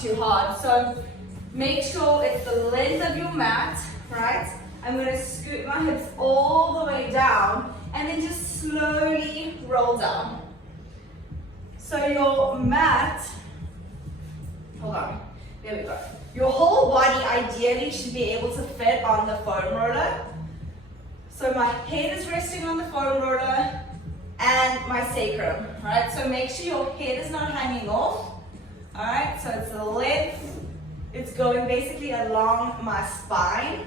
too hard. So make sure it's the length of your mat, right? I'm going to scoot my hips all the way down and then just slowly roll down. So your mat, hold on, there we go. Your whole body ideally should be able to fit on the foam roller. So my head is resting on the foam roller and my sacrum, right? So make sure your head is not hanging off, all right? So it's the length, it's going basically along my spine.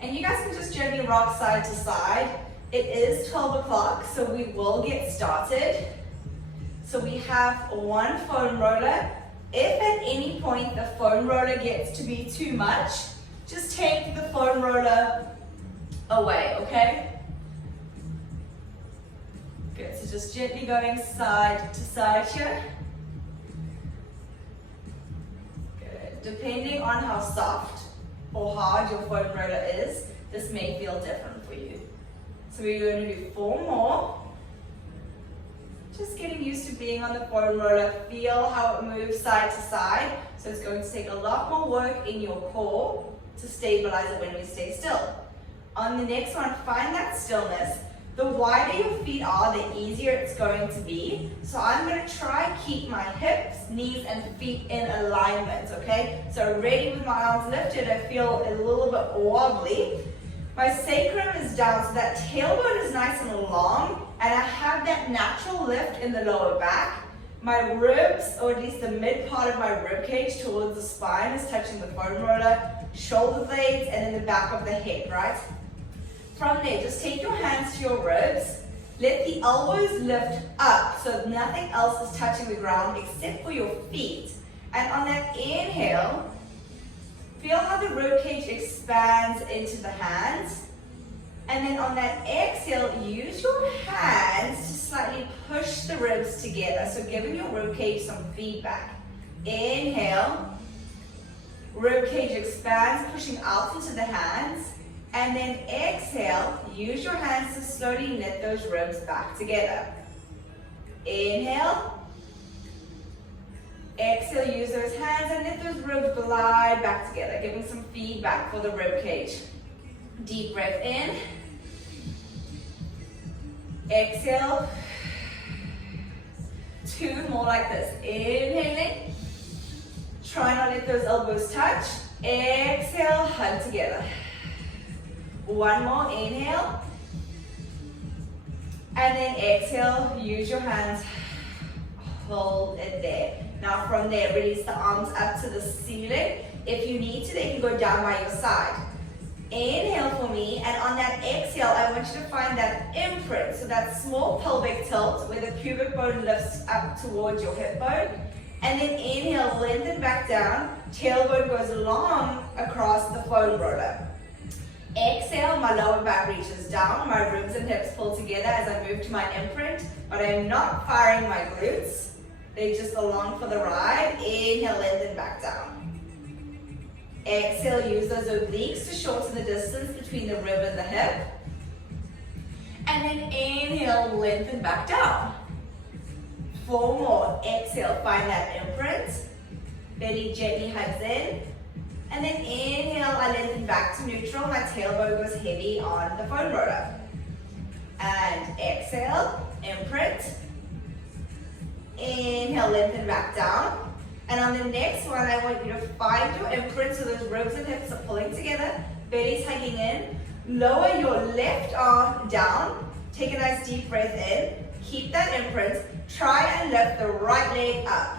And you guys can just gently rock side to side. It is 12 o'clock, so we will get started. So we have one foam roller. If at any point the foam roller gets to be too much, just take the foam roller away, okay? Good, so just gently going side to side here. Good, depending on how soft or hard your foam roller is, this may feel different for you. So we're going to do 4 more. Just getting used to being on the foam roller. Feel how it moves side to side. So it's going to take a lot more work in your core to stabilize it when we stay still. On the next one, find that stillness. The wider your feet are, the easier it's going to be. So I'm going to try keep my hips, knees, and feet in alignment, okay? So ready with my arms lifted, I feel a little bit wobbly. My sacrum is down, so that tailbone is nice and long, and I have that natural lift in the lower back. My ribs, or at least the mid part of my rib cage towards the spine, is touching the foam roller, shoulder blades, and then the back of the head, right? From there, just take your hands to your ribs. Let the elbows lift up so nothing else is touching the ground except for your feet. And on that inhale, feel how the rib cage expands into the hands. And then on that exhale, use your hands to slightly push the ribs together. So giving your rib cage some feedback. Inhale, rib cage expands, pushing out into the hands. And then exhale, use your hands to slowly knit those ribs back together. Inhale. Exhale, use those hands and let those ribs glide back together, giving some feedback for the rib cage. Deep breath in. Exhale. 2 more like this. Inhaling. Try not to let those elbows touch. Exhale, hug together. 1 more, inhale. And then exhale, use your hands, hold it there. Now from there, release the arms up to the ceiling. If you need to, they can go down by your side. Inhale for me, and on that exhale, I want you to find that imprint, so that small pelvic tilt where the pubic bone lifts up towards your hip bone. And then inhale, lengthen back down, tailbone goes long across the foam roller. Exhale, my lower back reaches down, my ribs and hips pull together as I move to my imprint, but I'm not firing my glutes. They just along for the ride. Inhale, lengthen back down. Exhale, use those obliques to shorten the distance between the rib and the hip. And then inhale, lengthen back down. 4 more. Exhale, find that imprint. Belly gently hugs in. And then inhale, I lengthen back to neutral. My tailbone goes heavy on the foam roller. And exhale, imprint. Inhale, lengthen back down. And on the next one, I want you to find your imprint so those ribs and hips are pulling together. Belly's hugging in. Lower your left arm down. Take a nice deep breath in. Keep that imprint. Try and lift the right leg up.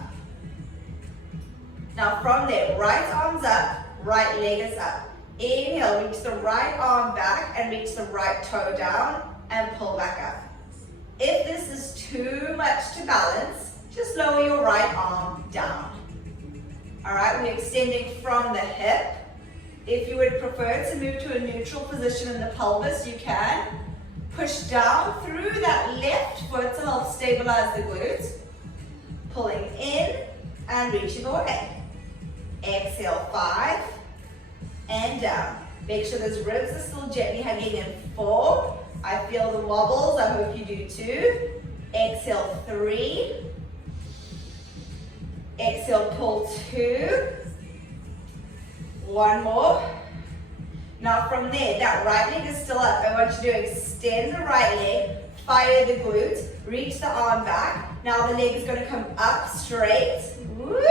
Now from there, right arm's up, right leg is up. Inhale, reach the right arm back and reach the right toe down and pull back up. If this is too much to balance, just lower your right arm down. All right, we're extending from the hip. If you would prefer to move to a neutral position in the pelvis, you can. Push down through that left foot to help stabilize the glutes. Pulling in and reaching away. Exhale, 5 and down. Make sure those ribs are still gently hugging in. 4. I feel the wobbles. I hope you do too. Exhale, 3. Exhale, pull 2. One more. Now from there, that right leg is still up. I want you to extend the right leg, fire the glute, reach the arm back. Now the leg is going to come up straight, whoop,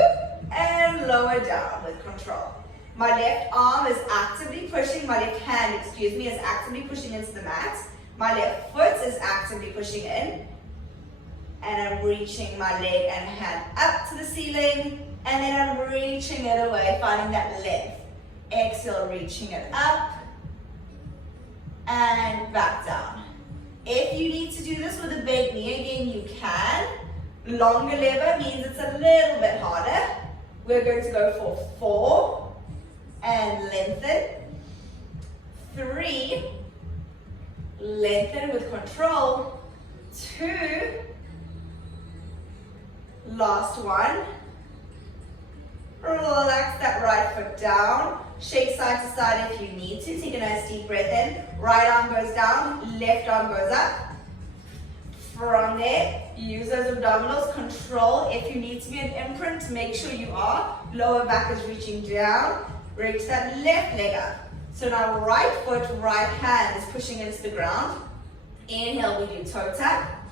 and lower down with control. My left arm is actively pushing, my left hand, excuse me, is actively pushing into the mat. My left foot is actively pushing in. And I'm reaching my leg and hand up to the ceiling. And then I'm reaching it away, finding that length. Exhale, reaching it up. And back down. If you need to do this with a bent knee, again, you can. Longer lever means it's a little bit harder. We're going to go for 4. And lengthen. 3. Lengthen with control. 2. Last one. Relax that right foot down. Shake side to side if you need to. Take a nice deep breath in. Right arm goes down, left arm goes up. From there, use those abdominals. Control if you need to be an imprint. Make sure you are. Lower back is reaching down. Reach that left leg up. So now right foot, right hand is pushing into the ground. Inhale, we do toe tap.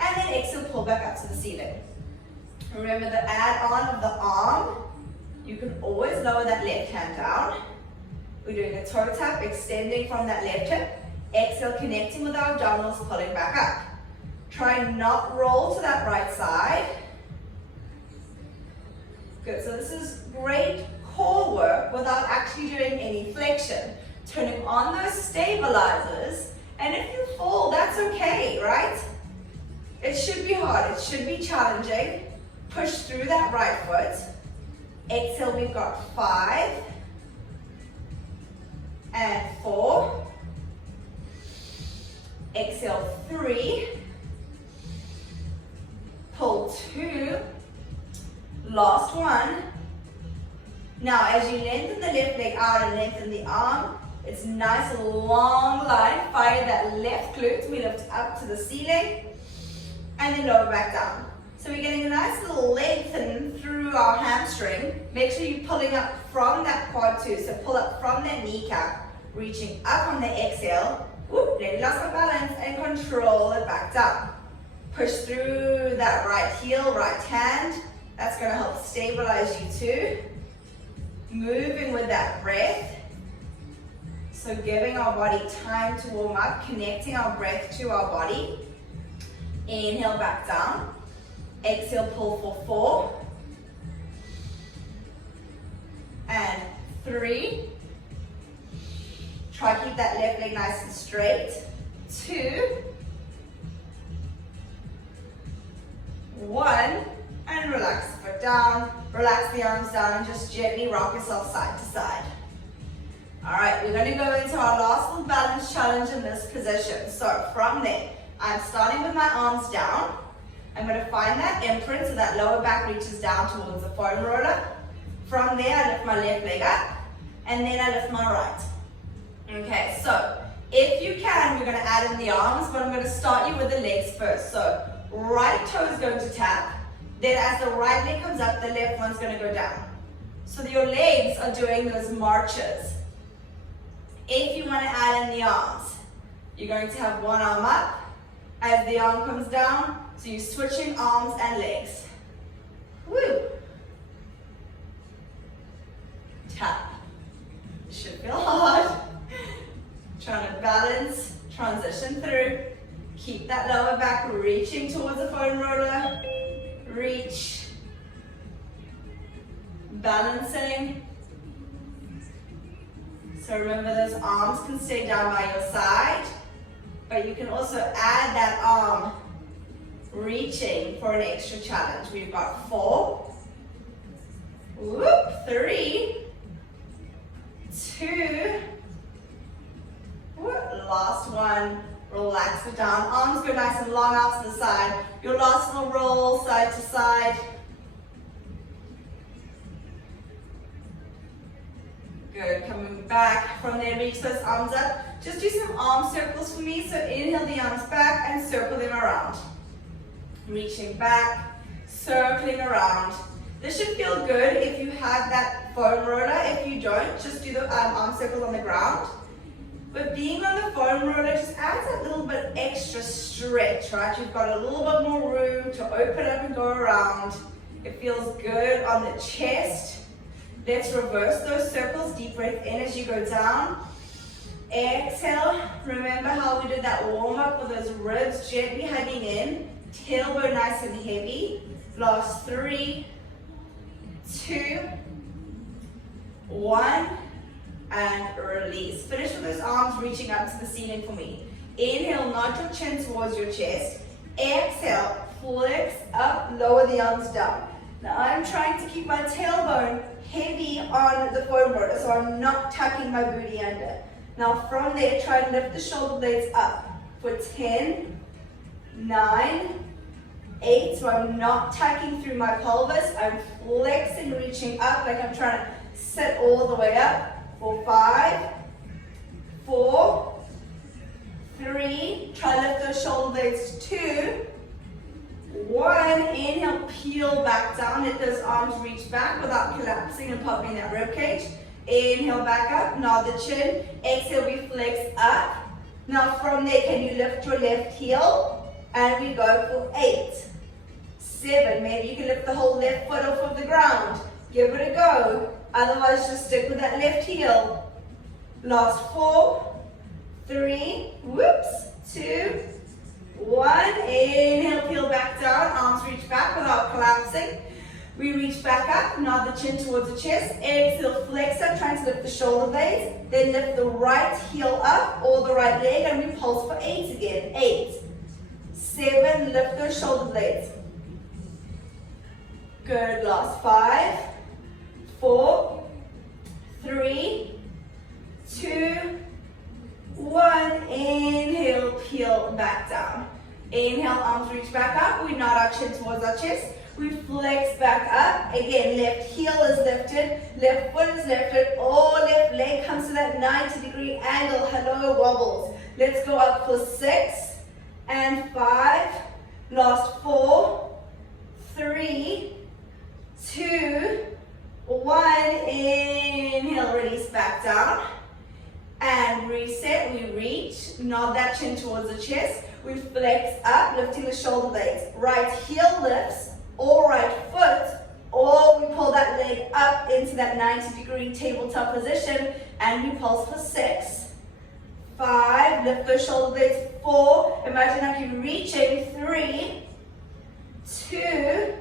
And then exhale, pull back up to the ceiling. Remember the add-on of the arm. You can always lower that left hand down. We're doing a toe tap, extending from that left hip. Exhale, connecting with our abdominals, pulling back up. Try and not roll to that right side. Good, so this is great core work without actually doing any flexion. Turning on those stabilizers, and if you fall, that's okay, right? It should be hard, it should be challenging. Push through that right foot. Exhale, we've got 5 and 4. Exhale, 3. Pull 2. Last one. Now, as you lengthen the left leg out and lengthen the arm, it's nice long line. Fire that left glute. We lift up to the ceiling and then lower back down. So we're getting a nice little lengthen through our hamstring. Make sure you're pulling up from that quad too. So pull up from that kneecap, reaching up on the exhale. Whoop, let it lost my balance and control it back down. Push through that right heel, right hand. That's going to help stabilize you too. Moving with that breath. So giving our body time to warm up, connecting our breath to our body. Inhale back down. Exhale, pull for 4. And 3. Try to keep that left leg nice and straight. 2. 1. And relax the foot down. Relax the arms down and just gently rock yourself side to side. Alright, we're going to go into our last little balance challenge in this position. So from there, I'm starting with my arms down. I'm going to find that imprint so that lower back reaches down towards the foam roller. From there, I lift my left leg up, and then I lift my right. Okay, so if you can, we're going to add in the arms, but I'm going to start you with the legs first. So right toe is going to tap. Then as the right leg comes up, the left one's going to go down. So your legs are doing those marches. If you want to add in the arms, you're going to have one arm up as the arm comes down. So you're switching arms and legs. Woo! Tap. It should feel hard. Trying to balance, transition through. Keep that lower back reaching towards the foam roller. Reach. Balancing. So remember, those arms can stay down by your side, but you can also add that arm reaching for an extra challenge. We've got 4, whoop, 3, 2, whoop, last one. Relax it down. Arms go nice and long out to the side. Your last little roll side to side. Good. Coming back from there, reach those arms up. Just do some arm circles for me. So inhale the arms back and circle them around. Reaching back, circling around. This should feel good if you have that foam roller. If you don't, just do the arm circles on the ground. But being on the foam roller just adds a little bit extra stretch, right? You've got a little bit more room to open up and go around. It feels good on the chest. Let's reverse those circles. Deep breath in as you go down. Exhale. Remember how we did that warm up with those ribs gently hugging in. Tailbone nice and heavy. Last 3, 2, 1. And release. Finish with those arms reaching up to the ceiling for me. Inhale, nod your chin towards your chest. Exhale, flex up, lower the arms down. Now I'm trying to keep my tailbone heavy on the foam roller, so I'm not tucking my booty under. Now from there, try and lift the shoulder blades up for 10, 9, 8, so I'm not tucking through my pelvis. I'm flexing, reaching up like I'm trying to sit all the way up. For 5, 4, 3, try to lift those shoulder blades, 2, 1, inhale, peel back down, let those arms reach back without collapsing and popping that rib cage. Inhale back up, nod the chin, exhale, we flex up. Now from there, can you lift your left heel? And we go for 8, 7, maybe you can lift the whole left foot off of the ground. Give it a go. Otherwise, just stick with that left heel. Last 4, 3, whoops, 2, 1. Inhale, peel back down, arms reach back without collapsing. We reach back up, nod the chin towards the chest. Exhale, flex up, trying to lift the shoulder blades. Then lift the right heel up or the right leg, and we pulse for 8 again. 8, 7, lift those shoulder blades. Good, last 5, 4, 3, 2, 1. Inhale, peel back down. Inhale, arms reach back up. We nod our chin towards our chest. We flex back up. Again, left heel is lifted, left foot is lifted, or left leg comes to that 90-degree angle. Hello, wobbles. Let's go up for 6 and 5. Last 4, 3, 2, 1, inhale, release back down, and reset. We reach, nod that chin towards the chest, we flex up, lifting the shoulder blades, right heel lifts, or right foot, or we pull that leg up into that 90-degree tabletop position, and we pulse for 6, 5, lift those shoulder blades, 4, imagine like you're reaching, 3, 2,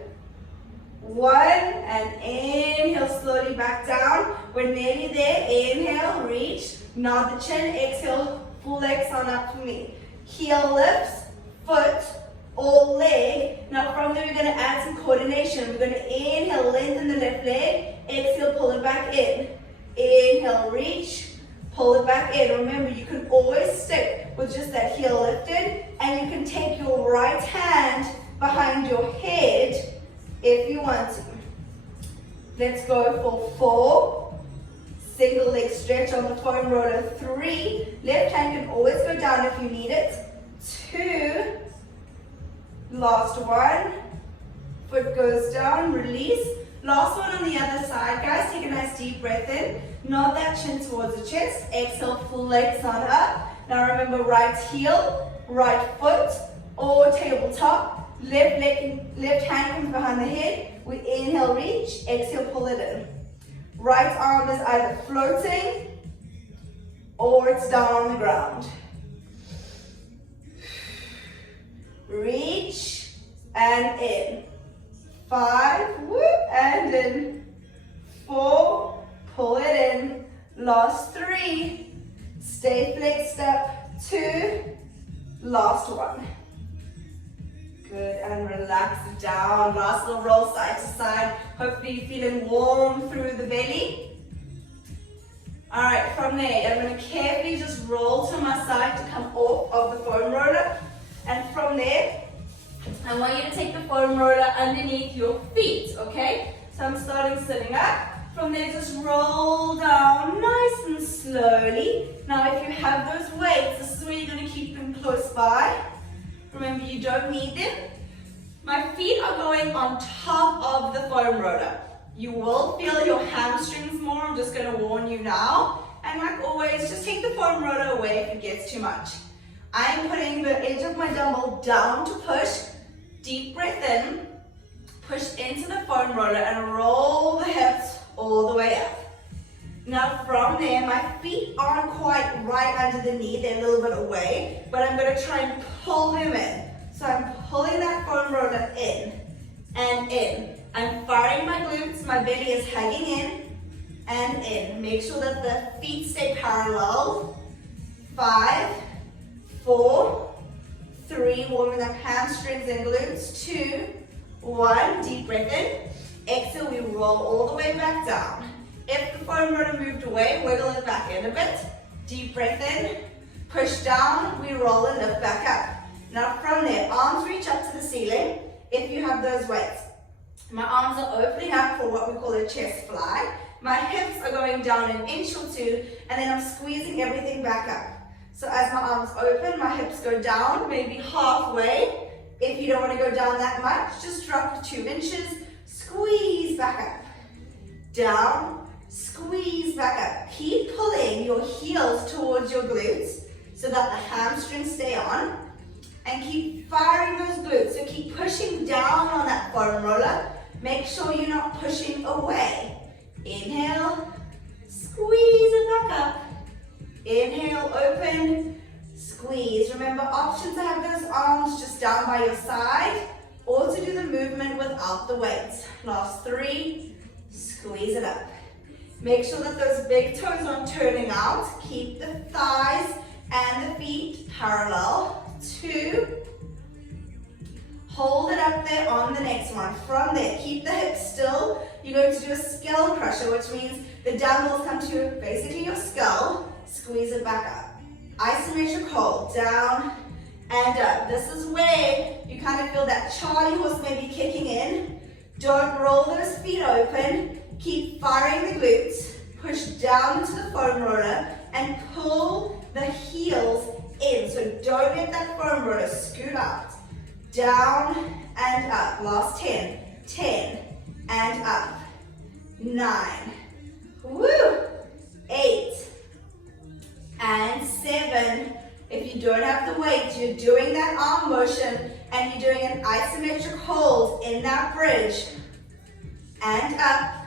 1, and inhale, slowly back down. We're nearly there. Inhale, reach, nod the chin, exhale, flex on up for me. Heel lifts, foot or leg. Now from there, we're going to add some coordination. We're going to inhale, lengthen the left leg, exhale, pull it back in. Inhale, reach, pull it back in. Remember, you can always stick with just that heel lifted, and you can take your right hand behind your head if you want to. Let's go for 4, single leg stretch on the foam roller. 3, left hand can always go down if you need it. 2, last 1, foot goes down, release. Last one on the other side, guys. Take a nice deep breath in, nod that chin towards the chest, exhale, flex on up. Now remember, right heel, right foot, or tabletop. Left hand comes behind the head. We inhale, reach, exhale, pull it in. Right arm is either floating or it's down on the ground. Reach and in. 5, whoop, and in. 4, pull it in. Last 3, stay flexed up. 2, last 1. Good, and relax down. Last little roll side to side. Hopefully you're feeling warm through the belly. All right, from there, I'm going to carefully just roll to my side to come off of the foam roller. And from there, I want you to take the foam roller underneath your feet, okay? So I'm starting sitting up. From there, just roll down nice and slowly. Now, if you have those weights, this is where you're going to keep them close by. Remember, you don't need them. My feet are going on top of the foam roller. You will feel your hamstrings more, I'm just going to warn you now. And like always, just take the foam roller away if it gets too much. I'm putting the edge of my dumbbell down to push. Deep breath in. Push into the foam roller and roll the hips all the way up. Now from there, my feet aren't quite right under the knee, they're a little bit away, but I'm going to try and pull them in. So I'm pulling that foam roller in and in. I'm firing my glutes, my belly is hugging in and in. Make sure that the feet stay parallel. 5, 4, 3, warming up hamstrings and glutes. 2, 1, deep breath in. Exhale, we roll all the way back down. If the foam roller moved away, wiggle it back in a bit. Deep breath in. Push down, we roll and lift back up. Now from there, arms reach up to the ceiling if you have those weights. My arms are opening up for what we call a chest fly. My hips are going down an inch or two, and then I'm squeezing everything back up. So as my arms open, my hips go down, maybe halfway. If you don't want to go down that much, just drop 2 inches, squeeze back up. Down, squeeze back up. Keep pulling your heels towards your glutes so that the hamstrings stay on. And keep firing those glutes. So keep pushing down on that foam roller. Make sure you're not pushing away. Inhale, squeeze it back up. Inhale, open, squeeze. Remember, option to have those arms just down by your side or to do the movement without the weights. Last 3, squeeze it up. Make sure that those big toes aren't turning out. Keep the thighs and the feet parallel. 2, hold it up there on the next one. From there, keep the hips still. You're going to do a skull crusher, which means the dumbbells come to basically your skull. Squeeze it back up. Isometric hold, down and up. This is where you kind of feel that Charlie horse maybe kicking in. Don't roll those feet open. Keep firing the glutes. Push down into the foam roller and pull the heels in. So don't let that foam roller scoot out. Down and up. Last 10. 10 and up. 9. Woo! 8 and 7. If you don't have the weight, you're doing that arm motion and you're doing an isometric hold in that bridge. And up.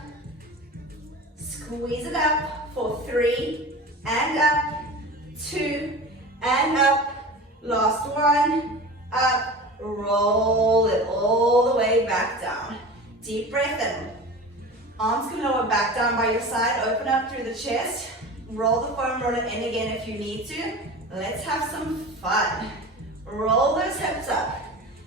Squeeze it up for 3 and up. 2 and up. Last 1. Up. Roll it all the way back down. Deep breath in. Arms can lower back down by your side. Open up through the chest. Roll the foam roller in again if you need to. Let's have some fun. Roll those hips up.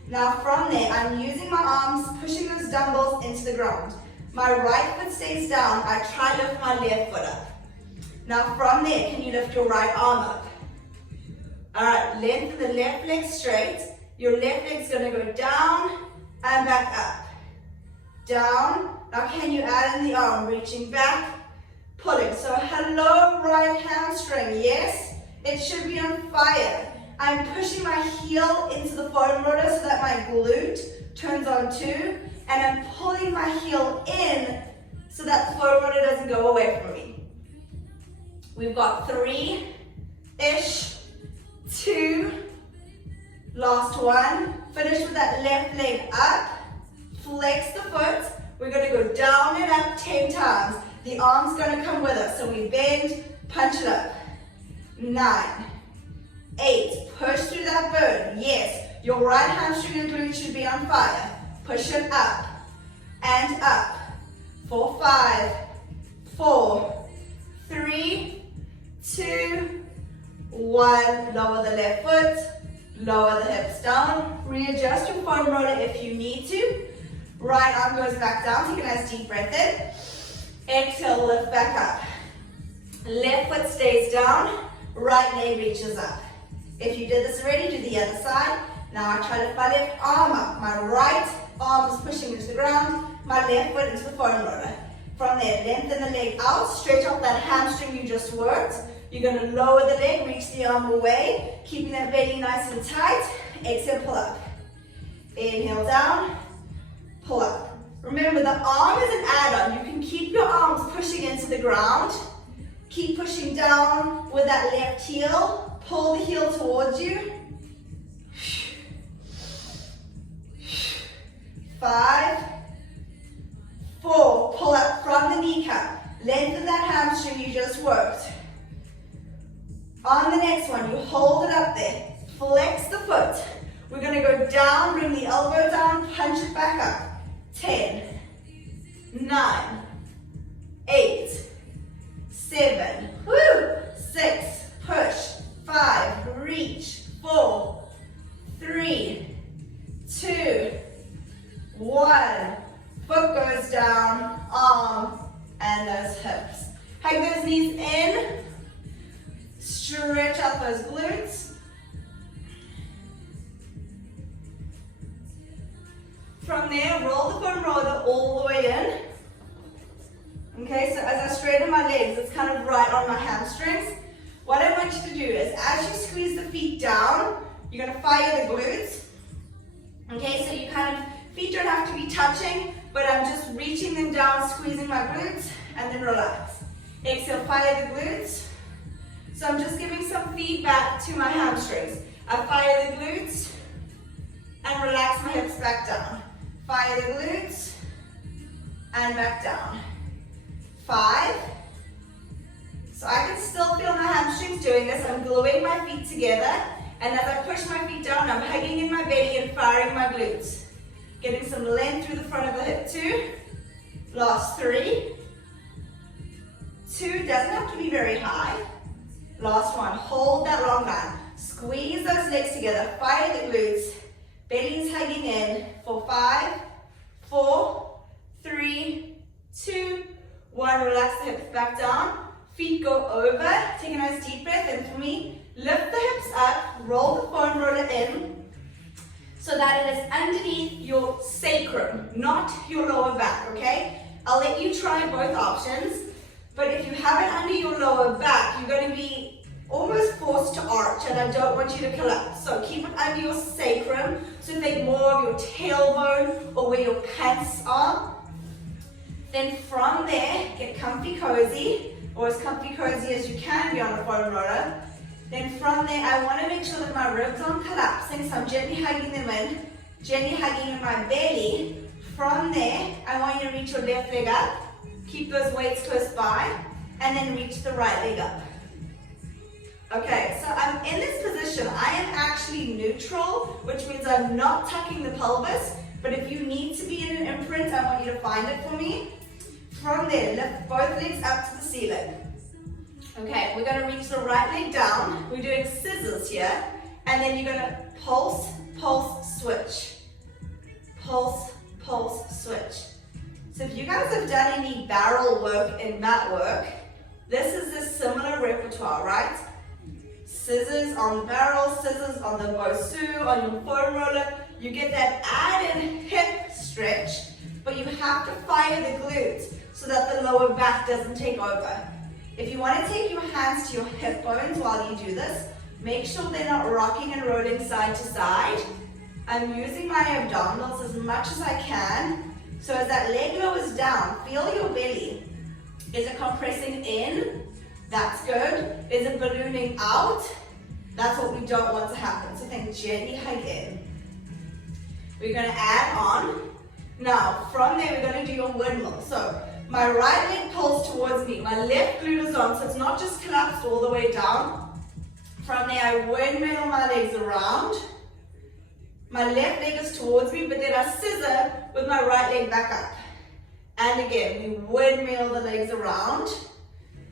Now from there, I'm using my arms, pushing those dumbbells into the ground. My right foot stays down. I try to lift my left foot up. Now from there, can you lift your right arm up? All right, lengthen the left leg straight. Your left leg's gonna go down and back up. Down. Now can you add in the arm, reaching back, pulling. So hello, right hamstring. Yes, it should be on fire. I'm pushing my heel into the foam roller so that my glute turns on too. And I'm pulling my heel in so that the foam roller doesn't go away from me. We've got 3-ish, 2, last 1. Finish with that left leg up. Flex the foot. We're going to go down and up 10 times. The arm's going to come with us. So we bend, punch it up. 9, 8. Push through that burn. Yes, your right hamstring and glute should be on fire. Push it up and up. For 5, 4, 3, 2, 1. Lower the left foot. Lower the hips down. Readjust your foam roller if you need to. Right arm goes back down. Take a nice deep breath in. Exhale, lift back up. Left foot stays down. Right leg reaches up. If you did this already, do the other side. Now I try to lift my left arm up. My right arm is pushing into the ground. My left foot into the foam roller. From there, lengthen the leg out. Stretch out that hamstring you just worked. You're going to lower the leg, reach the arm away, keeping that belly nice and tight. Exhale, pull up. Inhale down, pull up. Remember, the arm is an add-on. You can keep your arms pushing into the ground. Keep pushing down with that left heel. Pull the heel towards you. 5, 4, pull up from the kneecap. Lengthen that hamstring you just worked. On the next one, you hold it up there. Flex the foot. We're going to go down, bring the elbow down, punch it back up. 10, 9, 8, 7, woo, 6, push, 5, reach, 4, 3, 2, 1. Foot goes down, arm, and those hips. Hug those knees in. Stretch out those glutes. From there, roll the foam roller all the way in. Okay, so as I straighten my legs, it's kind of right on my hamstrings. What I want you to do is, as you squeeze the feet down, you're going to fire the glutes. Okay, so you kind of, feet don't have to be touching, but I'm just reaching them down, squeezing my glutes, and then relax. Exhale, fire the glutes. So I'm just giving some feedback to my hamstrings. I fire the glutes and relax my hips back down. Fire the glutes and back down. 5. So I can still feel my hamstrings doing this. I'm gluing my feet together, and as I push my feet down, I'm hugging in my belly and firing my glutes. Getting some length through the front of the hip. 2. Last 3. 2, doesn't have to be very high. Last one, hold that long line. Squeeze those legs together, fire the glutes. Belly's hugging in for 5, 4, 3, 2, 1. Relax the hips back down. Feet go over. Take a nice deep breath. And for me, lift the hips up. Roll the foam roller in so that it is underneath your sacrum, not your lower back, okay? I'll let you try both options. But if you have it under your lower back, you're going to be almost forced to arch, and I don't want you to collapse. So keep it under your sacrum, so think more of your tailbone or where your pants are. Then from there, get comfy cozy, or as comfy cozy as you can be on a foam roller. Then from there, I want to make sure that my ribs aren't collapsing, so I'm gently hugging them in, gently hugging in my belly. From there, I want you to reach your left leg up. Keep those weights close by, and then reach the right leg up. Okay, so I'm in this position. I am actually neutral, which means I'm not tucking the pelvis, but if you need to be in an imprint, I want you to find it for me. From there, lift both legs up to the ceiling. Okay, we're going to reach the right leg down. We're doing scissors here, and then you're going to pulse, pulse, switch. Pulse, pulse, switch. So if you guys have done any barrel work and mat work, this is a similar repertoire, right? Scissors on the barrel, scissors on the Bosu, on your foam roller. You get that added hip stretch, but you have to fire the glutes so that the lower back doesn't take over. If you want to take your hands to your hip bones while you do this, make sure they're not rocking and rolling side to side. I'm using my abdominals as much as I can. So as that leg lowers down, feel your belly. Is it compressing in? That's good. Is it ballooning out? That's what we don't want to happen. So think gently hug in. We're going to add on. Now, from there, we're going to do your windmill. So my right leg pulls towards me. My left glute is on, so it's not just collapsed all the way down. From there, I windmill my legs around. My left leg is towards me, but then I scissor with my right leg back up. And again, we windmill the legs around.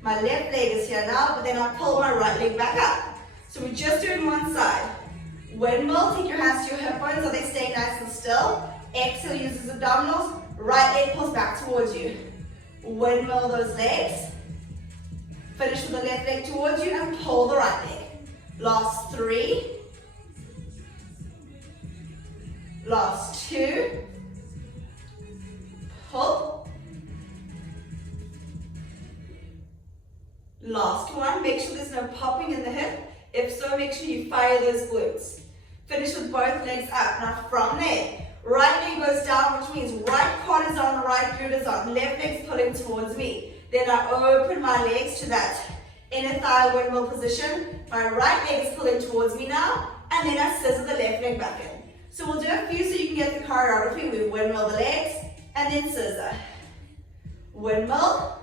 My left leg is here now, but then I pull my right leg back up. So we're just doing one side. Windmill, take your hands to your hip bones, so they stay nice and still. Exhale, uses abdominals. Right leg pulls back towards you. Windmill those legs. Finish with the left leg towards you and pull the right leg. Last 3. Last 2. Pull. Last one. Make sure there's no popping in the hip. If so, make sure you fire those glutes. Finish with both legs up. Now from there, right leg goes down, which means right quad is on, right glute is on, left leg's pulling towards me. Then I open my legs to that inner thigh windmill position. My right leg is pulling towards me now, and then I scissor the left leg back in. So we'll do a few so you can get the choreography. We windmill the legs, and then scissor. Windmill,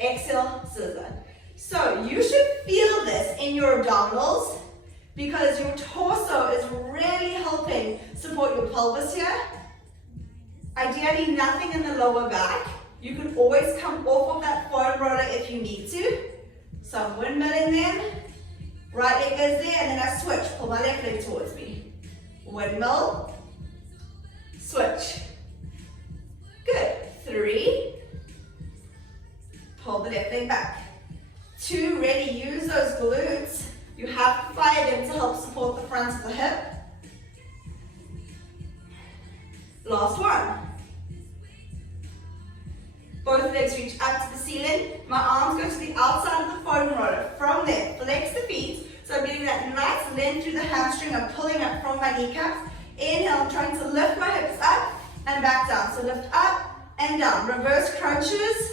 exhale, scissor. So you should feel this in your abdominals because your torso is really helping support your pelvis here. Ideally, nothing in the lower back. You can always come off of that foam roller if you need to. So I'm windmilling them. Right leg goes there, and then I switch. Pull my left leg towards me. Windmill, switch. Good. 3. Pull the left leg back. 2, really use those glutes. You have to fire them to help support the front of the hip. Last one. Both legs reach up to the ceiling. My arms go to the outside of the foam roller. From there, flex the feet. So I'm getting that nice length through the hamstring. I'm pulling up from my kneecaps. Inhale, I'm trying to lift my hips up and back down. So lift up and down. Reverse crunches.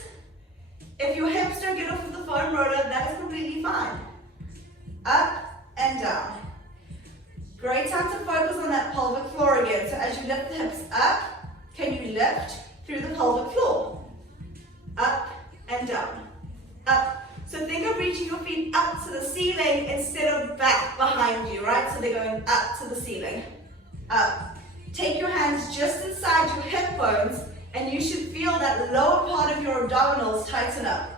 If your hips don't get off of the foam roller, that is completely fine. Up and down. Great time to focus on that pelvic floor again. So as you lift the hips up, can you lift through the pelvic floor? Up and down. Up. So think of reaching your feet up to the ceiling instead of back behind you, right? So they're going up to the ceiling. Up. Take your hands just inside your hip bones and you should feel that lower part of your abdominals tighten up.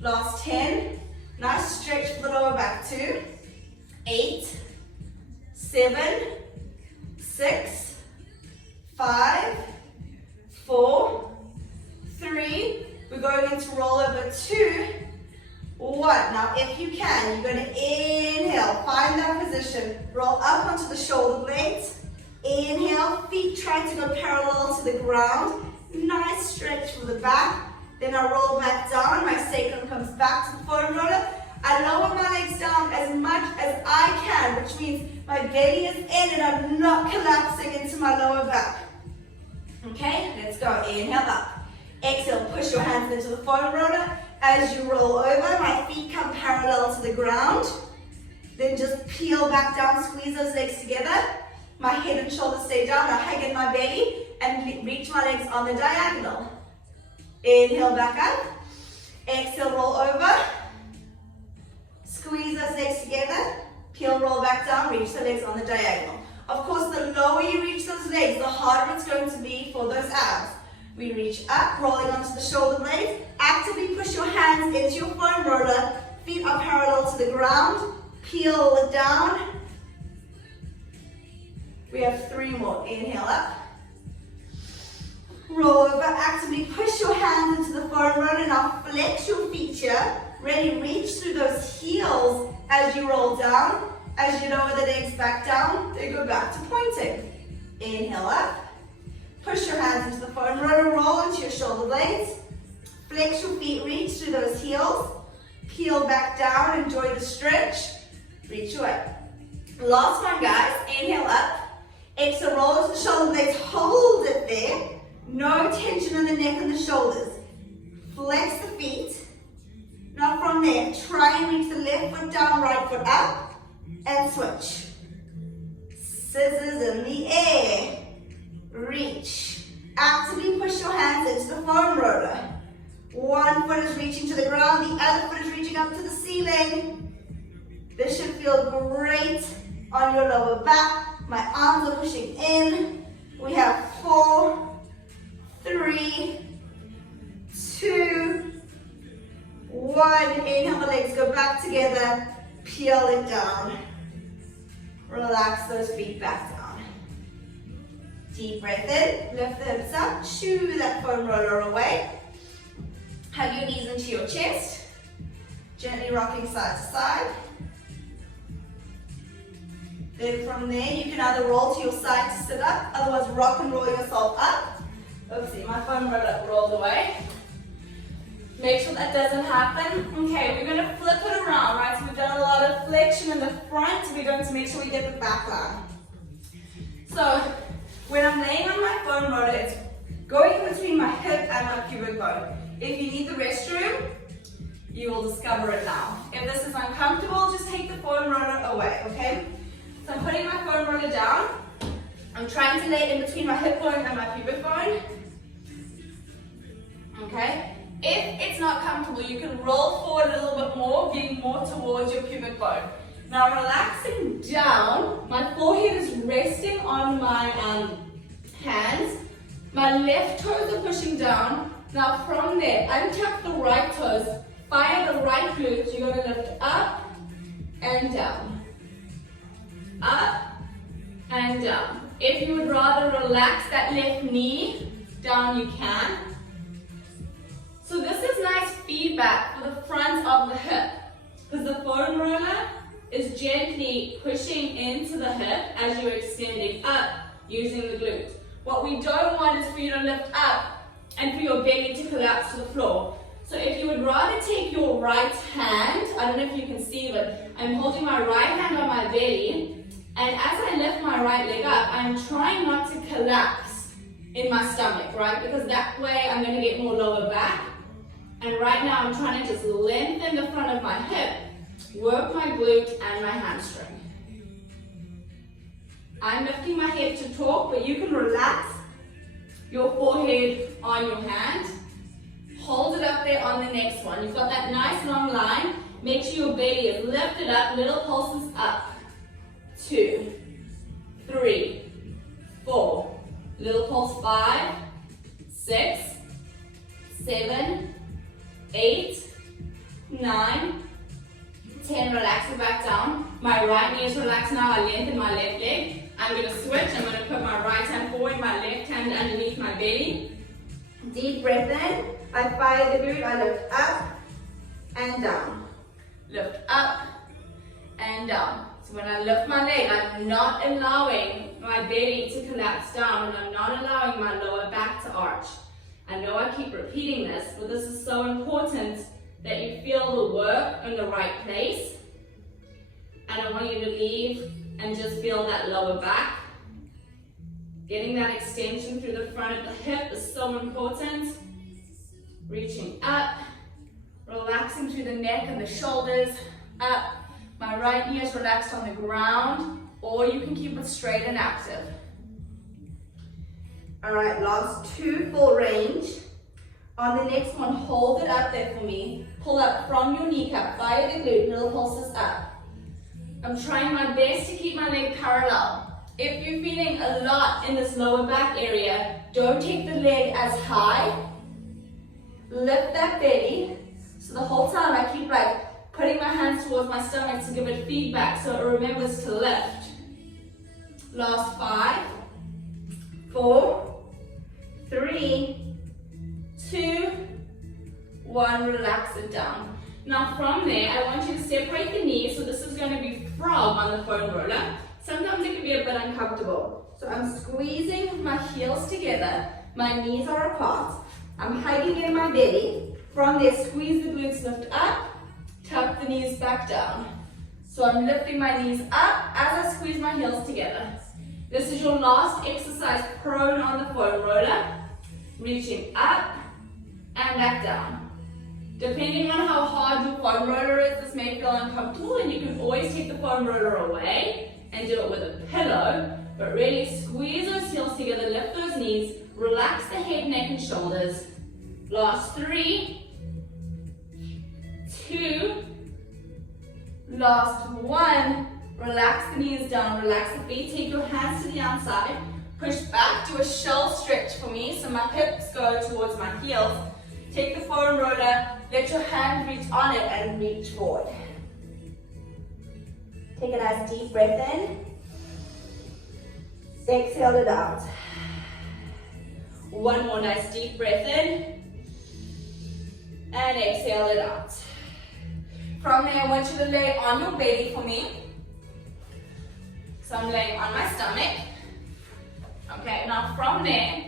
Last 10. Nice stretch for the lower back. 2, 8, 7, 6, 5, 4, 3. We're going into rollover 2, 1. Now if you can, you're going to inhale, find that position, roll up onto the shoulder blades. Inhale, feet trying to go parallel to the ground. Nice stretch for the back. Then I roll back down, my sacrum comes back to the foam roller. I lower my legs down as much as I can, which means my belly is in and I'm not collapsing into my lower back. Okay, let's go. Inhale up. Exhale, push your hands into the foam roller. As you roll over, my feet come parallel to the ground. Then just peel back down, squeeze those legs together. My head and shoulders stay down. I hug in my belly and reach my legs on the diagonal. Inhale back up. Exhale, roll over. Squeeze those legs together. Peel, roll back down, reach the legs on the diagonal. Of course, the lower you reach those legs, the harder it's going to be for those abs. We reach up, rolling onto the shoulder blades. Actively push your hands into your foam roller. Feet are parallel to the ground. Peel it down. We have 3 more. Inhale up. Roll over. Actively push your hands into the foam roller. Now flex your feet here. Really reach through those heels as you roll down. As you lower the legs back down, they go back to pointing. Inhale up. Push your hands into the foam roller. Roll into your shoulder blades. Flex your feet. Reach through those heels. Peel back down. Enjoy the stretch. Reach away. Last one, guys. Inhale up. Exhale, roll into the shoulder blades. Hold it there. No tension in the neck and the shoulders. Flex the feet. Now from there, try and reach the left foot down, right foot up, and switch. Scissors in the air. Reach. Actively push your hands into the foam roller. One foot is reaching to the ground, the other foot is reaching up to the ceiling. This should feel great on your lower back. My arms are pushing in. We have 4, 3, 2, 1. Inhale, the legs go back together. Peel it down. Relax those feet back down. Deep breath in. Lift the hips up. Shoo that foam roller away. Hug your knees into your chest. Gently rocking side to side. Then from there, you can either roll to your side to sit up, otherwise rock and roll yourself up. Oopsie, my foam roller rolled away. Make sure that doesn't happen. Okay, we're going to flip it around, right? So we've done a lot of flexion in the front. We're going to make sure we get the back line. So when I'm laying on my foam roller, it's going between my hip and my pubic bone. If you need the restroom, you will discover it now. If this is uncomfortable, just take the foam roller away, okay? So I'm putting my foam roller down. I'm trying to lay in between my hip bone and my pubic bone. Okay? If it's not comfortable, you can roll forward a little bit more, being more towards your pubic bone. Now relaxing down, my forehead is resting on my hands. My left toes are pushing down. Now from there, untuck the right toes, fire the right glutes. You're going to lift up and down. Up and down. If you would rather relax that left knee down, you can. So this is nice feedback for the front of the hip, because the foam roller is gently pushing into the hip as you're extending up using the glutes. What we don't want is for you to lift up and for your belly to collapse to the floor. So if you would rather take your right hand, I don't know if you can see, but I'm holding my right hand on my belly, and as I lift my right leg up, I'm trying not to collapse in my stomach, right? Because that way I'm going to get more lower back. And right now I'm trying to just lengthen the front of my hip, work my glute and my hamstring. I'm lifting my head to talk, but you can relax your forehead on your hand. Hold it up there on the next one. You've got that nice long line. Make sure your belly is lifted up, little pulses up. 2, 3, 4. Little pulse 5, 6, 7, 8, 9, 10. Relax it back down. My right knee is relaxed now. I lengthen my left leg. I'm going to switch. I'm going to put my right hand forward, my left hand underneath my belly. Deep breath in. I fire the glute. I lift up and down. Lift up and down. So when I lift my leg, I'm not allowing my belly to collapse down, and I'm not allowing my lower back to arch. I know I keep repeating this, but this is so important that you feel the work in the right place. I don't want you to leave and just feel that lower back. Getting that extension through the front of the hip is so important. Reaching up, relaxing through the neck and the shoulders, up. My right knee is relaxed on the ground, or you can keep it straight and active. Alright, last 2 full range. On the next one, hold it up there for me. Pull up from your kneecap, fire the glute, little pulses up. I'm trying my best to keep my leg parallel. If you're feeling a lot in this lower back area, don't take the leg as high. Lift that belly. So the whole time I keep putting my hands towards my stomach to give it feedback so it remembers to lift. Last 5, 4, 3, 2, 1. Relax it down. Now from there, I want you to separate the knees. So this is going to be frog on the foam roller. Sometimes it can be a bit uncomfortable. So I'm squeezing my heels together. My knees are apart. I'm hugging in my belly. From there, squeeze the glutes, lift up. Tuck the knees back down. So I'm lifting my knees up as I squeeze my heels together. This is your last exercise prone on the foam roller. Reaching up and back down. Depending on how hard your foam roller is, this may feel uncomfortable, and you can always take the foam roller away and do it with a pillow, but really squeeze those heels together, lift those knees, relax the head, neck and shoulders. Last 3, 2, last 1. Relax the knees down, relax the feet, take your hands to the outside, push back, do a shell stretch for me, so my hips go towards my heels. Take the foam roller, let your hand reach on it and reach forward. Take a nice deep breath in, exhale it out. One more nice deep breath in, and exhale it out. From there, I want you to lay on your belly for me. So I'm laying on my stomach. Okay, now from there,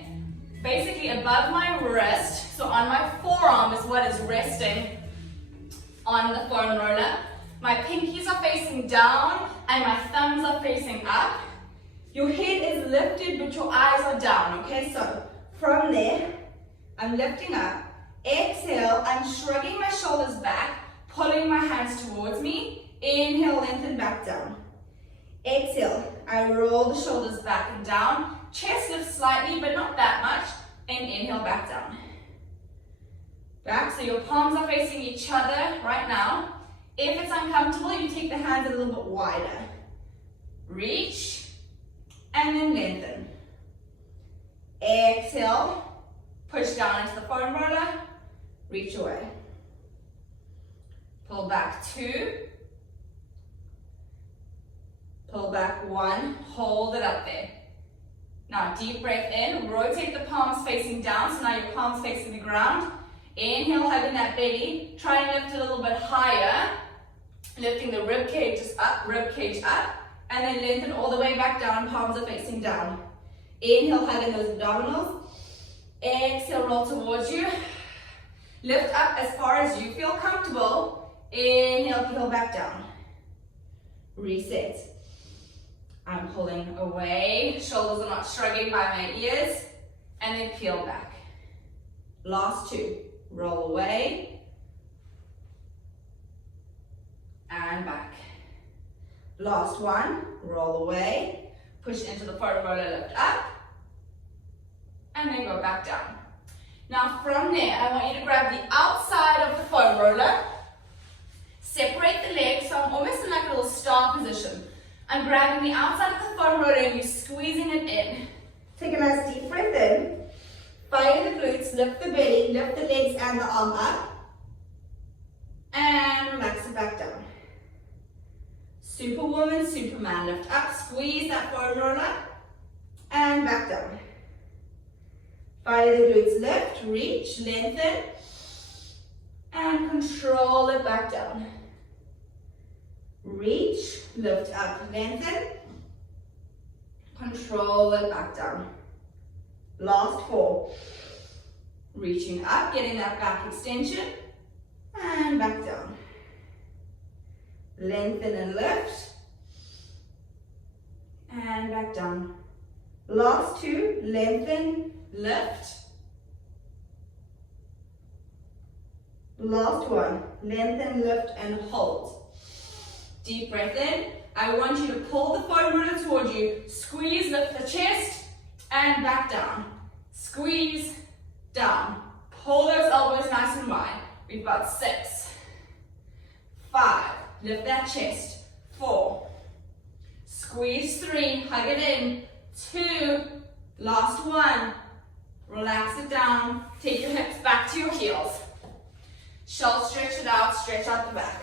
basically above my wrist, So on my forearm is what is resting on the foam roller. My pinkies are facing down and my thumbs are facing up. Your head is lifted but your eyes are down, okay? So from there, I'm lifting up. Exhale, I'm shrugging my shoulders back, pulling my hands towards me. Inhale, lengthen back down. Exhale, I roll the shoulders back and down. Chest lifts slightly but not that much. And inhale, back down. Back, so your palms are facing each other right now. If it's uncomfortable, you take the hands a little bit wider. Reach, and then lengthen. Exhale, push down into the foam roller, reach away. Pull back 2. Pull back 1, hold it up there. Now deep breath in, rotate the palms facing down, so now your palms facing the ground. Inhale, hugging that belly, try and lift it a little bit higher. Lifting the rib cage up, and then lengthen all the way back down, palms are facing down. Inhale, hugging those abdominals. Exhale, roll towards you. Lift up as far as you feel comfortable. Inhale, peel back down. Reset. I'm pulling away, shoulders are not shrugging by my ears, and then peel back. Last 2, roll away, and back. Last 1, roll away, push into the foam roller, lift up, and then go back down. Now from there, I want you to grab the outside of the foam roller, separate the legs, so I'm almost in like a little star position. I'm grabbing the outside of the foam roller and you're squeezing it in. Take a nice deep breath in, fire the glutes, lift the belly, lift the legs and the arm up, and relax it back down. Superwoman, Superman, lift up, squeeze that foam roller, and back down. Fire the glutes, lift, reach, lengthen, and control it back down. Reach, lift up, lengthen, control it back down. Last 4. Reaching up, getting that back extension, and back down. Lengthen and lift, and back down. Last 2, lengthen, lift. Last 1, lengthen, lift, and hold. Deep breath in. I want you to pull the foam roller towards you, squeeze, lift the chest, and back down. Squeeze, down. Pull those elbows nice and wide. We've got 6, 5, lift that chest, 4, squeeze 3, hug it in, 2, last 1, relax it down, take your hips back to your heels. Shell stretch it out, stretch out the back.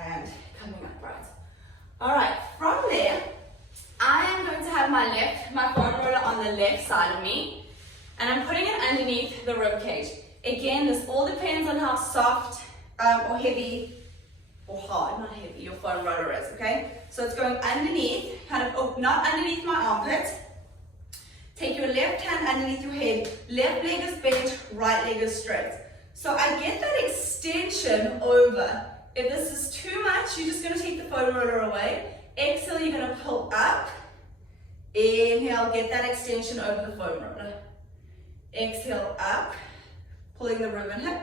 And coming upright. All right, from there, I am going to have my foam roller on the left side of me, and I'm putting it underneath the rib cage. Again, this all depends on how soft or heavy or hard, not heavy, your foam roller is, okay? So it's going underneath, kind of, not underneath my armpit. Take your left hand underneath your head, left leg is bent, right leg is straight. So I get that extension over. If this is too much, you're just going to take the foam roller away. Exhale, you're going to pull up. Inhale, get that extension over the foam roller. Exhale, up, pulling the ribbon hip,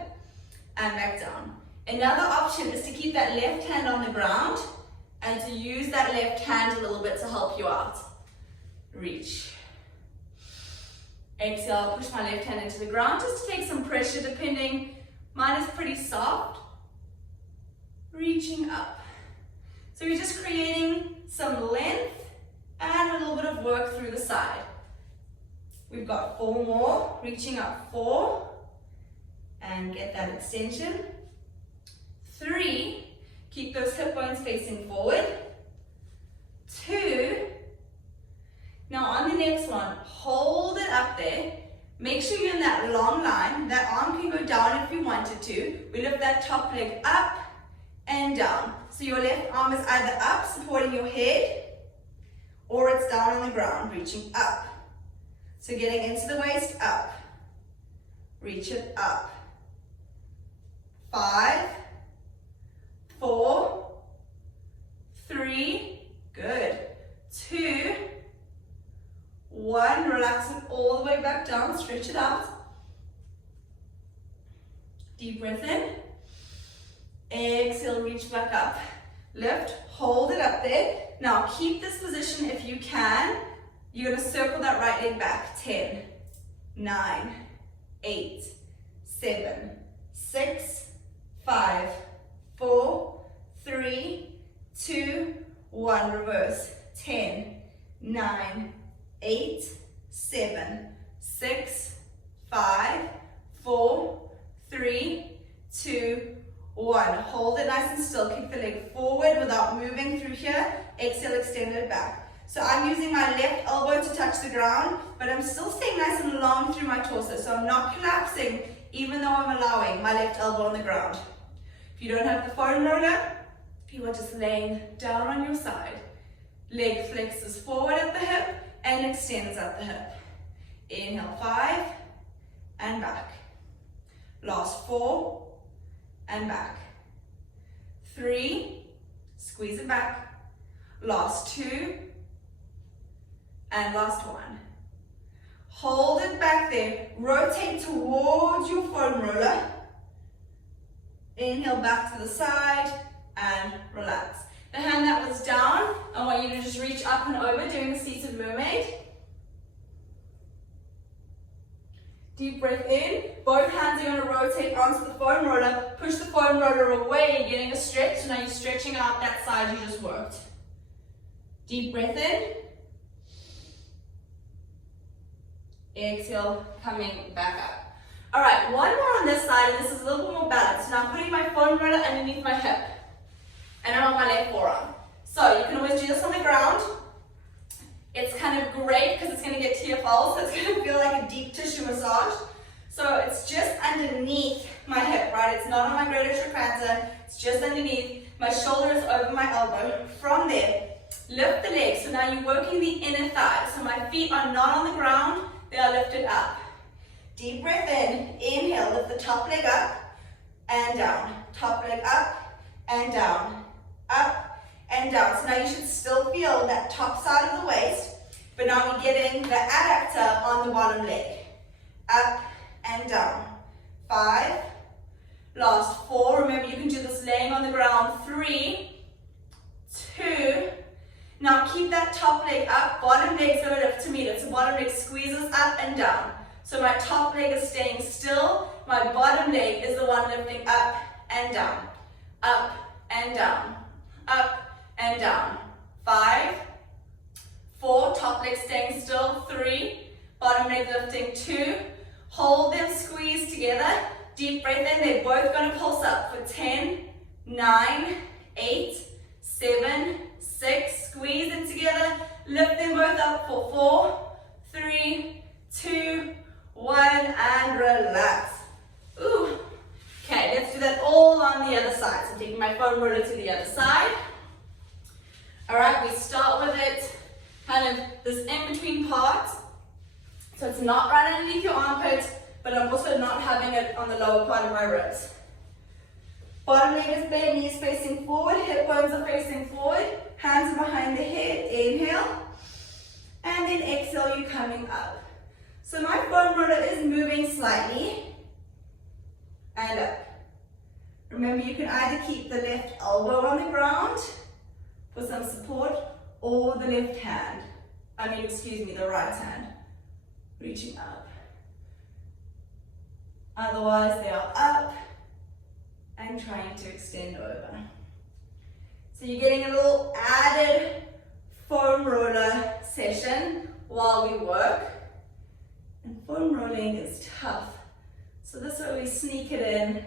and back down. Another option is to keep that left hand on the ground and to use that left hand a little bit to help you out. Reach. Exhale, push my left hand into the ground just to take some pressure depending. Mine is pretty soft. Reaching up. So we're just creating some length and a little bit of work through the side. We've got 4 more. Reaching up, 4. And get that extension. 3. Keep those hip bones facing forward. 2. Now on the next one, hold it up there. Make sure you're in that long line. That arm can go down if you wanted to. We lift that top leg up and down. So your left arm is either up, supporting your head, or it's down on the ground, reaching up. So getting into the waist, up. Reach it up. 5, 4, 3, good. 2, 1, relax it all the way back down, stretch it out. Deep breath in. Exhale, reach back up. Lift, hold it up there. Now keep this position if you can. You're going to circle that right leg back. 10, 9, 8, 7, 6, 5, 4, 3, 2, 1. Reverse. 10, 9, 8, 7, 6, 5, 4, 3, 2, 1. Hold it nice and still. Kick the leg forward without moving through here. Exhale, extend it back. So I'm using my left elbow to touch the ground, but I'm still staying nice and long through my torso. So I'm not collapsing, even though I'm allowing my left elbow on the ground. If you don't have the foam roller, you are just laying down on your side. Leg flexes forward at the hip and extends at the hip. Inhale, 5, and back. Last 4, and back. 3, squeeze it back. Last 2, and last 1. Hold it back there. Rotate towards your foam roller. Inhale back to the side and relax. The hand that was down, I want you to just reach up and over, doing the seated mermaid. Deep breath in. Both hands are going to rotate onto the foam roller. Push the foam roller away, you're getting a stretch. So now you're stretching out that side you just worked. Deep breath in. Exhale, coming back up. All right, one more on this side, and this is a little bit more balanced. Now I'm putting my foam roller underneath my hip, and I'm on my left forearm. So you can always do this on the ground. It's kind of great because it's going to get to your falls, so it's going to feel like a deep tissue massage. So it's just underneath my hip, right? It's not on my greater trochanter, it's just underneath. My shoulder is over my elbow. From there, lift the leg. So now you're working the inner thigh. So my feet are not on the ground, they are lifted up. Deep breath in, inhale, lift the top leg up and down. Top leg up and down, up and down. So now you should still feel that top side of the waist, but now you're getting the adductor on the bottom leg. Up and down. 5, last 4. Remember, you can do this laying on the ground. 3, 2. Now keep that top leg up, bottom leg's going to lift to meet it. So bottom leg squeezes up and down. So my top leg is staying still, my bottom leg is the one lifting up and down. Up and down, up and down. 5, 4, top leg staying still. 3, bottom leg lifting. 2, hold them, squeeze together. Deep breath in, they're both going to pulse up for 10, 9, 8, 7, 6, squeeze them together, lift them both up for 4, 3, 2, 1, and relax. Ooh. Okay, let's do that all on the other side. So I'm taking my foam roller to the other side. All right, we start with it, kind of this in-between part. So it's not right underneath your armpit, but I'm also not having it on the lower part of my ribs. Bottom leg is bare, knees facing forward, hip bones are facing forward, hands behind the head, inhale, and then exhale, you're coming up. So my foam roller is moving slightly, and up. Remember, you can either keep the left elbow on the ground for some support, or the left hand, the right hand, reaching up. Otherwise, they are up and trying to extend over. So you're getting a little added foam roller session while we work. And foam rolling is tough. So this way we sneak it in,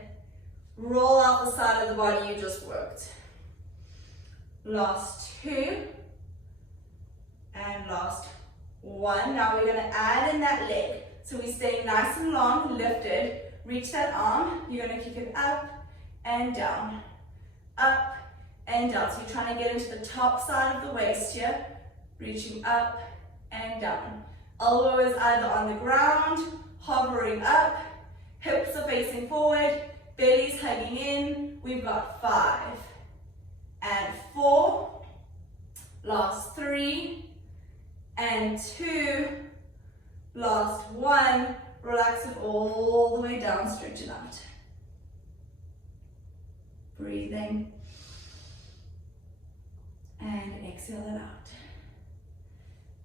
roll out the side of the body you just worked. Last 2, and last 1. Now we're going to add in that leg. So we stay nice and long, lifted. Reach that arm. You're going to kick it up and down, up and down. So you're trying to get into the top side of the waist here, reaching up and down. Elbow is either on the ground, hovering up, hips are facing forward, belly's hugging in. We've got 5 and 4, last 3 and 2, last 1. Relax it all the way down, stretch it out. Breathing. And exhale it out.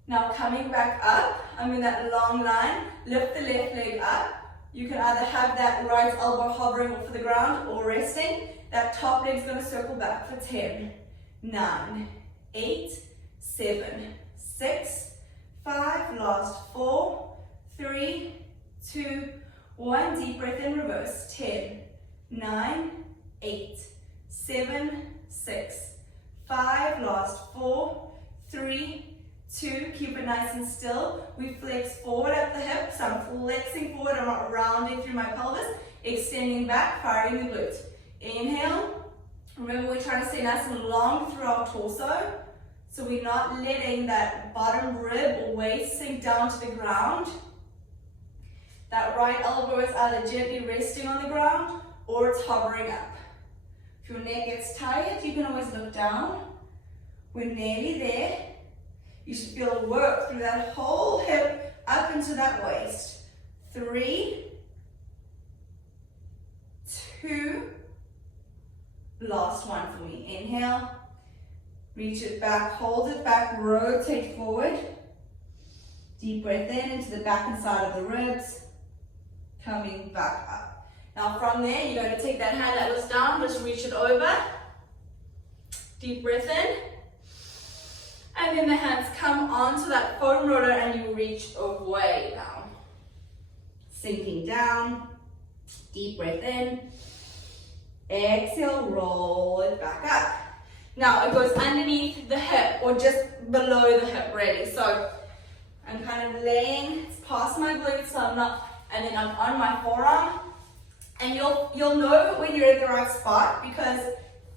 Now coming back up, I'm in that long line, lift the left leg up. You can either have that right elbow hovering off the ground or resting. That top leg's going to circle back for 10, 9, 8, 7, 6, 5, last 4, 3, 2, 1, deep breath in, reverse, 10, 9, 8, 7, 6, 5, last 4, 3, 2, keep it nice and still. We flex forward at the hips. I'm flexing forward, I'm not rounding through my pelvis, extending back, firing the glutes. Inhale. Remember, we're trying to stay nice and long through our torso, so we're not letting that bottom rib or waist sink down to the ground. That right elbow is either gently resting on the ground or it's hovering up. If your neck gets tired, you can always look down. We're nearly there. You should feel work through that whole hip up into that waist. 3, 2, last one for me. Inhale, reach it back, hold it back, rotate forward. Deep breath in into the back and side of the ribs, coming back up. Now from there, you're going to take that hand that was down, just reach it over. Deep breath in. And then the hands come onto that foam roller and you reach away now. Sinking down, deep breath in. Exhale, roll it back up. Now it goes underneath the hip or just below the hip really. So I'm kind of laying, it's past my glutes, so I'm not, and then I'm on my forearm. And you'll know when you're in the right spot because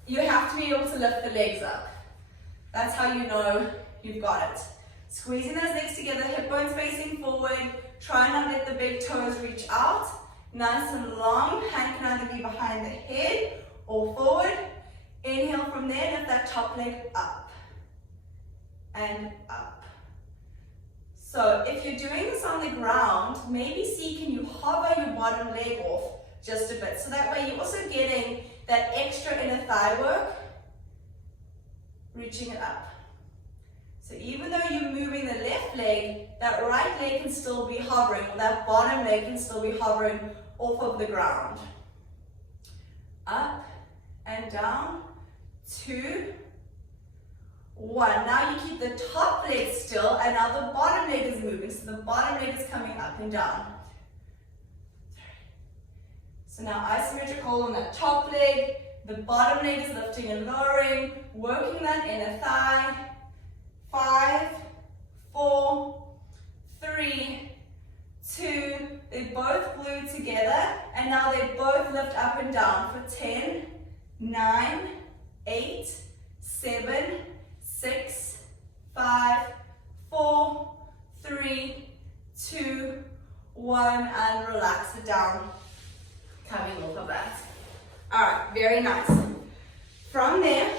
you have to be able to lift the legs up. That's how you know you've got it. Squeezing those legs together, hip bones facing forward. Try not let the big toes reach out. Nice and long. Hand can either be behind the head or forward. Inhale from there, lift that top leg up and up. So if you're doing this on the ground, maybe see can you hover your bottom leg off just a bit. So that way you're also getting that extra inner thigh work, reaching it up. So even though you're moving the left leg, that right leg can still be hovering, or that bottom leg can still be hovering off of the ground. Up and down, 2, 1. Now you keep the top leg still, and now the bottom leg is moving, so the bottom leg is coming up and down. So now isometric hold on that top leg, the bottom leg is lifting and lowering, working that inner thigh. 5, 4, 3, 2, they both glue together, and now they both lift up and down for 10, 9, 8, 7, 6, 5, 4, 3, 2, 1, and relax it down, coming off of that. All right, very nice. From there,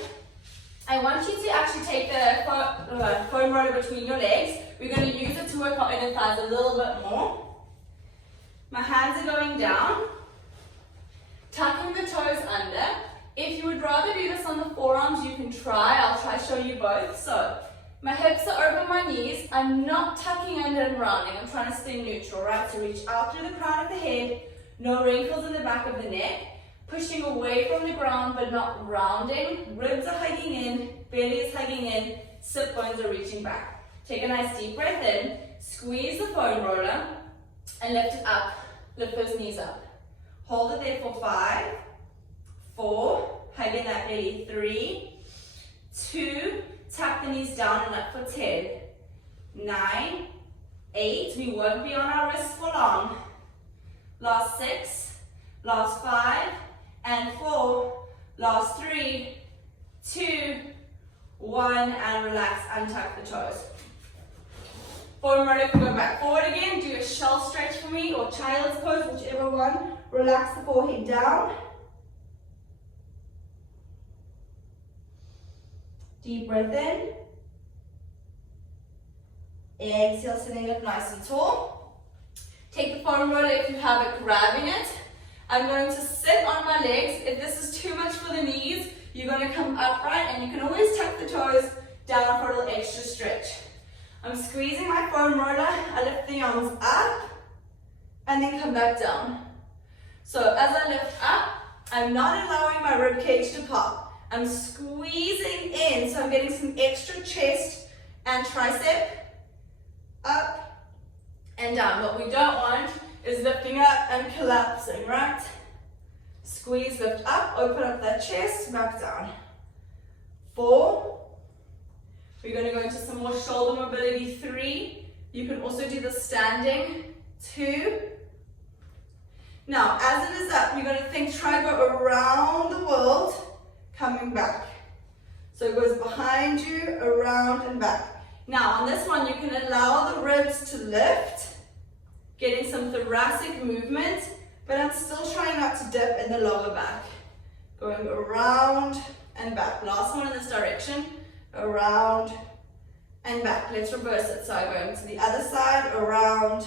I want you to actually take the foam roller between your legs. We're going to use it to work our inner thighs a little bit more. My hands are going down, tucking the toes under. If you would rather do this on the forearms, you can try. I'll try to show you both. So my hips are over my knees. I'm not tucking under and rounding. I'm trying to stay neutral, right? So reach out through the crown of the head, no wrinkles in the back of the neck. Pushing away from the ground but not rounding. Ribs are hugging in, belly is hugging in, sit bones are reaching back. Take a nice deep breath in, squeeze the foam roller and lift it up. Lift those knees up. Hold it there for 5, 4, hugging that belly, 3, 2, tap the knees down and up for 10, 9, 8, we won't be on our wrists for long. Last 6, last 5, and 4, last 3, 2, 1, and relax, untuck the toes. Forearm roller, go back forward again, do a shell stretch for me, or child's pose, whichever one. Relax the forehead down. Deep breath in. Exhale, sitting up nice and tall. Take the forearm roller if you have it, grabbing it. I'm going to sit on my legs. If this is too much for the knees, you're going to come upright, and you can always tuck the toes down for a little extra stretch. I'm squeezing my foam roller, I lift the arms up, and then come back down. So as I lift up, I'm not allowing my rib cage to pop. I'm squeezing in, so I'm getting some extra chest and tricep, up and down. What we don't want is lifting up and collapsing, right? Squeeze, lift up, open up that chest, back down. 4. We're going to go into some more shoulder mobility. 3. You can also do the standing. 2. Now, as it is up, you're going to think, try to go around the world, coming back. So it goes behind you, around and back. Now, on this one, you can allow the ribs to lift, getting some thoracic movement, but I'm still trying not to dip in the lower back. Going around and back. Last one in this direction. Around and back. Let's reverse it. So I'm going to the other side, around.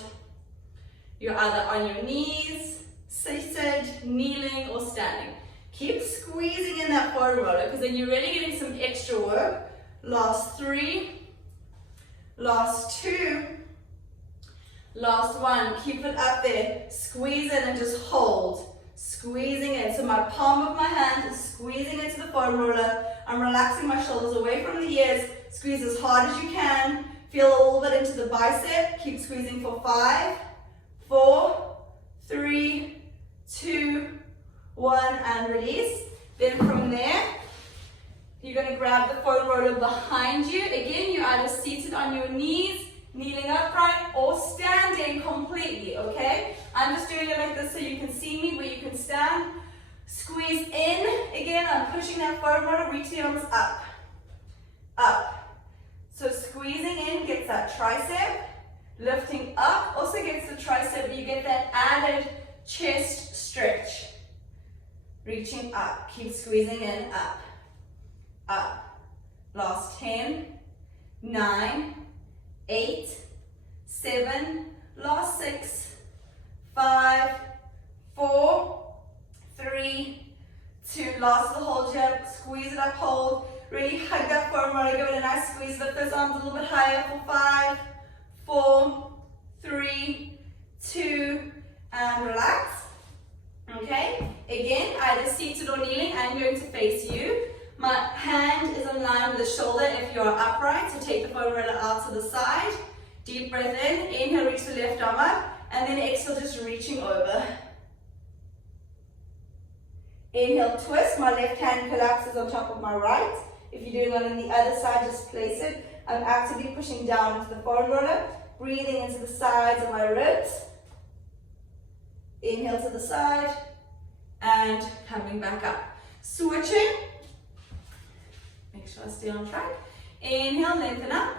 You're either on your knees, seated, kneeling, or standing. Keep squeezing in that forward roller, because then you're really getting some extra work. Last 3. Last 2. Last 1. Keep it up there. Squeeze in and just hold. Squeezing in. So my palm of my hand is squeezing into the foam roller. I'm relaxing my shoulders away from the ears. Squeeze as hard as you can. Feel a little bit into the bicep. Keep squeezing for 5, 4, 3, 2, 1, and release. Then from there, you're going to grab the foam roller behind you. Again, you're either seated on your knees, kneeling upright, or standing completely, okay? I'm just doing it like this so you can see me, where you can stand. Squeeze in. Again, I'm pushing that foam roller, reach the arms up. Up. So squeezing in gets that tricep. Lifting up also gets the tricep, but you get that added chest stretch. Reaching up. Keep squeezing in, up. Up. Last 10, 9, 8, 7, last 6, 5, 4, 3, 2, last little hold here, squeeze it up, hold, really hug that foam roller, give it a nice squeeze, lift those arms a little bit higher for 5, 4, 3, 2, and relax. Okay, again, either seated or kneeling, I'm going to face you. My hand is in line with the shoulder if you're upright, so take the foam roller out to the side. Deep breath in, inhale, reach the left arm up, and then exhale, just reaching over. Inhale, twist, my left hand collapses on top of my right. If you're doing it on the other side, just place it. I'm actively pushing down into the foam roller, breathing into the sides of my ribs. Inhale to the side, and coming back up. Switching. Make sure I stay on track. Inhale, lengthen up.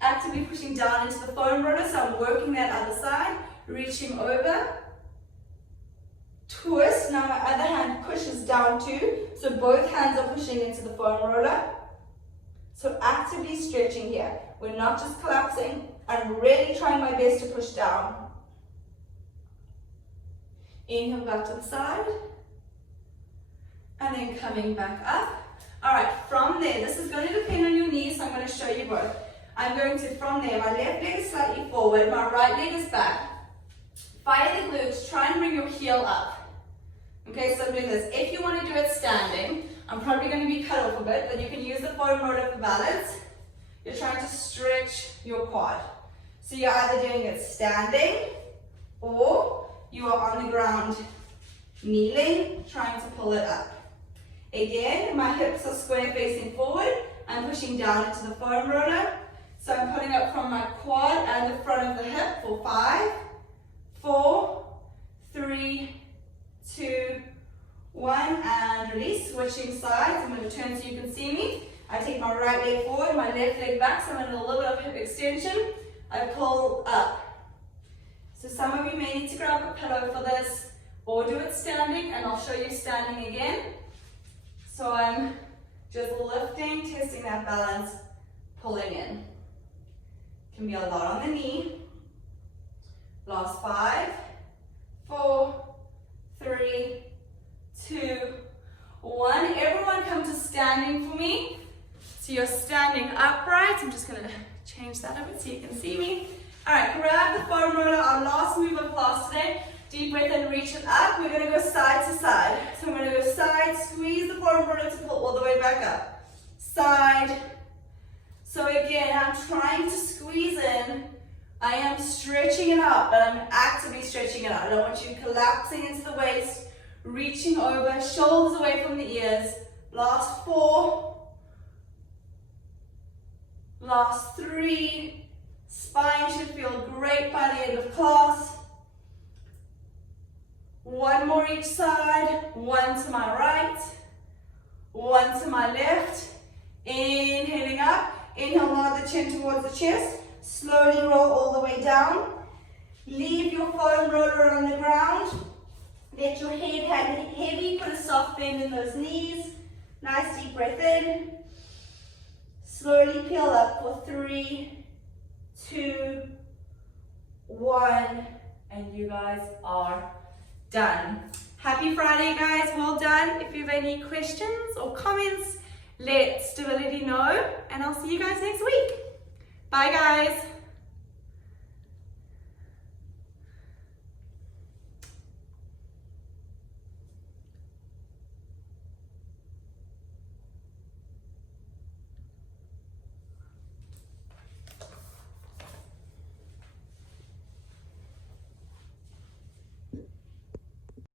Actively pushing down into the foam roller, so I'm working that other side, reaching over. Twist, now my other hand pushes down too, so both hands are pushing into the foam roller. So actively stretching here. We're not just collapsing, I'm really trying my best to push down. Inhale back to the side, and then coming back up. Alright, from there, this is going to depend on your knees, so I'm going to show you both. I'm going to, from there, my left leg is slightly forward, my right leg is back. Fire the glutes, try and bring your heel up. Okay, so I'm doing this. If you want to do it standing, I'm probably going to be cut off a bit, but you can use the foam roller for balance. You're trying to stretch your quad. So you're either doing it standing, or you are on the ground, kneeling, trying to pull it up. Again, my hips are square facing forward. I'm pushing down into the foam roller. So I'm pulling up from my quad and the front of the hip for 5, 4, 3, 2, 1, and release. Switching sides. I'm going to turn so you can see me. I take my right leg forward, my left leg back, so I'm in a little bit of hip extension. I pull up. So some of you may need to grab a pillow for this, or do it standing, and I'll show you standing again. So I'm just lifting, testing that balance, pulling in. Can be a lot on the knee. Last 5, 4, 3, 2, 1. Everyone come to standing for me. So you're standing upright. I'm just going to change that a bit so you can see me. All right, grab the foam roller, our last move of class today. Deep breath and reach it up. We're going to go side to side. So I'm going to go side, squeeze the foam roller to pull all the way back up. Side. So again, I'm trying to squeeze in. I am stretching it out, but I'm actively stretching it out. I don't want you collapsing into the waist, reaching over, shoulders away from the ears. Last 4. Last 3. Spine should feel great by the end of class. 1 more each side. 1 to my right. 1 to my left. Inhaling up. Inhale, nod the chin towards the chest. Slowly roll all the way down. Leave your foam roller on the ground. Let your head hang heavy. Put a soft bend in those knees. Nice deep breath in. Slowly peel up for 3, 2, 1, and you guys are done. Happy Friday, guys. Well done. If you have any questions or comments, let Stability know, and I'll see you guys next week. Bye, guys.